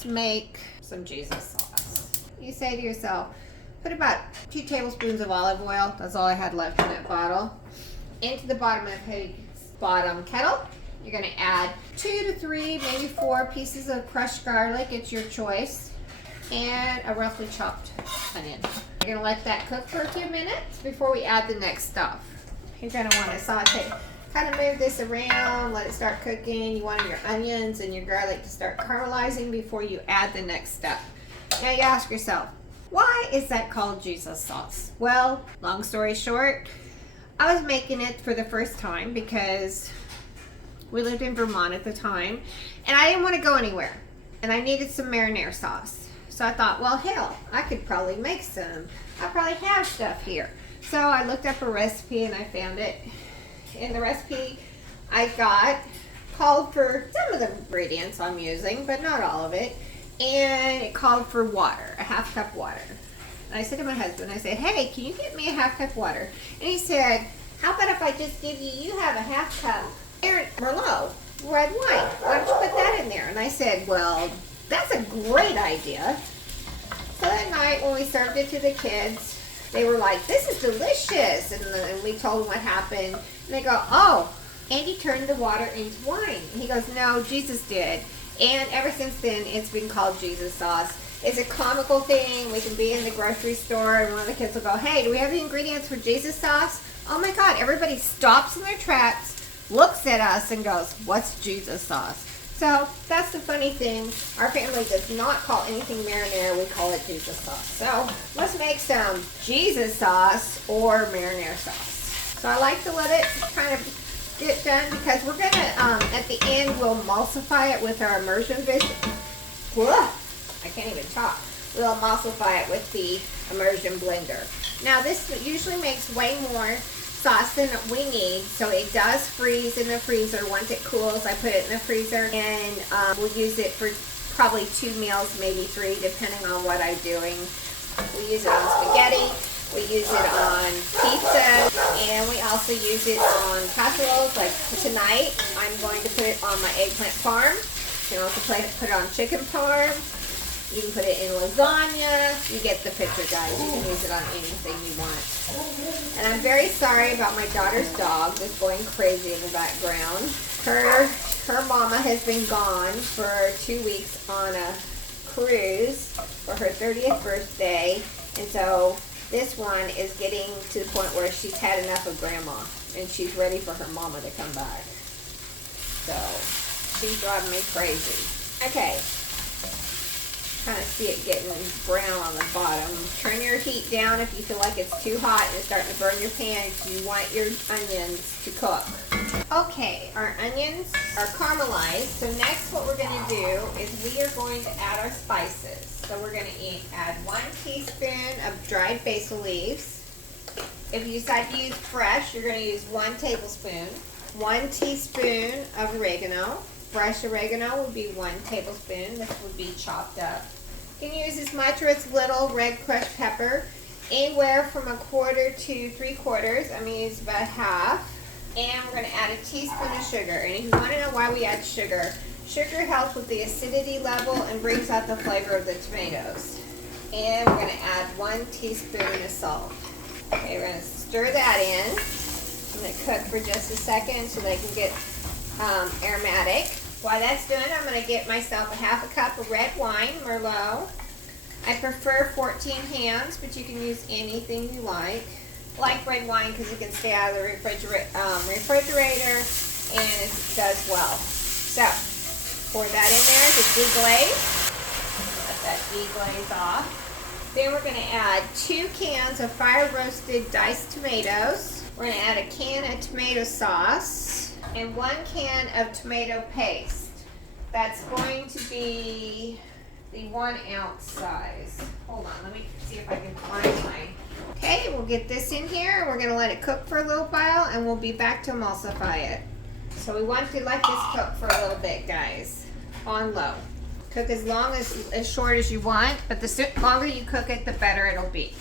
let's make some Jesus sauce. You say to yourself, put about 2 tablespoons of olive oil, that's all I had left in that bottle, into the bottom of the bottom kettle. You're gonna add 2 to 3, maybe 4 pieces of crushed garlic, it's your choice, and a roughly chopped onion. You're gonna let that cook for a few minutes before we add the next stuff. You're gonna wanna saute, kind of move this around, let it start cooking. You want your onions and your garlic to start caramelizing before you add the next step. Now you ask yourself, why is that called Jesus sauce? Well, long story short, I was making it for the first time because we lived in Vermont at the time, and I didn't want to go anywhere, and I needed some marinara sauce. So I thought, well, hell, I could probably make some. I probably have stuff here. So I looked up a recipe and I found it. In the recipe I got called for some of the ingredients I'm using, but not all of it. And it called for water, a 1/2 cup water. And I said to my husband, I said, hey, can you get me a 1/2 cup water? And he said, how about if I just give you have a 1/2 cup Merlot, red wine. Why don't you put that in there? And I said, well, that's a great idea. So that night when we served it to the kids, they were like, this is delicious. And we told them what happened. And they go, oh, Andy turned the water into wine. And he goes, no, Jesus did. And ever since then, it's been called Jesus sauce. It's a comical thing. We can be in the grocery store and one of the kids will go, hey, do we have the ingredients for Jesus sauce? Oh my God, everybody stops in their tracks, looks at us and goes, what's Jesus sauce? So that's the funny thing. Our family does not call anything marinara. We call it Jesus sauce. So let's make some Jesus sauce or marinara sauce. So I like to let it kind of get done because we're going to, at the end, we'll emulsify it with our immersion vision. I can't even talk. We'll emulsify it with the immersion blender. Now this usually makes way more sauce than we need, so it does freeze in the freezer. Once it cools, I put it in the freezer, and we'll use it for probably 2 meals, maybe 3, depending on what I'm doing. We use it on spaghetti, we use it on pizza, and we also use it on casseroles. Like tonight, I'm going to put it on my eggplant parm. You can also put it on chicken parm. You can put it in lasagna. You get the picture, guys. You can use it on anything you want. And I'm very sorry about my daughter's dog that's going crazy in the background. Her mama has been gone for 2 weeks on a cruise for her 30th birthday. And so this one is getting to the point where she's had enough of grandma. And she's ready for her mama to come back. So she's driving me crazy. Okay. Kind of see it getting brown on the bottom. Turn your heat down if you feel like it's too hot and it's starting to burn your pan. You want your onions to cook. Okay, our onions are caramelized. So next what we're going to do is we are going to add our spices. So we're going to add 1 teaspoon of dried basil leaves. If you decide to use fresh, you're going to use 1 tablespoon. 1 teaspoon of oregano. Fresh oregano would be 1 tablespoon. This would be chopped up. You can use as much or as little red crushed pepper. Anywhere from 1/4 to 3/4. I'm going to use about half. And we're going to add a teaspoon of sugar. And if you want to know why we add sugar, sugar helps with the acidity level and brings out the flavor of the tomatoes. And we're going to add 1 teaspoon of salt. Okay, we're going to stir that in. I'm going to cook for just a second so they can get aromatic. While that's done, I'm going to get myself a 1/2 cup of red wine, Merlot. I prefer 14 hands, but you can use anything you like. I like red wine because it can stay out of the refrigerator and it does well. So, pour that in there to deglaze. Let that deglaze off. Then we're going to add 2 cans of fire-roasted diced tomatoes. We're going to add a can of tomato sauce and 1 can of tomato paste. That's going to be the 1 ounce size. Hold on, let me see if I can find my... Okay, we'll get this in here. We're going to let it cook for a little while and we'll be back to emulsify it. So we want to let this cook for a little bit, guys, on low. Cook as short as you want, but the longer you cook it, the better it'll be.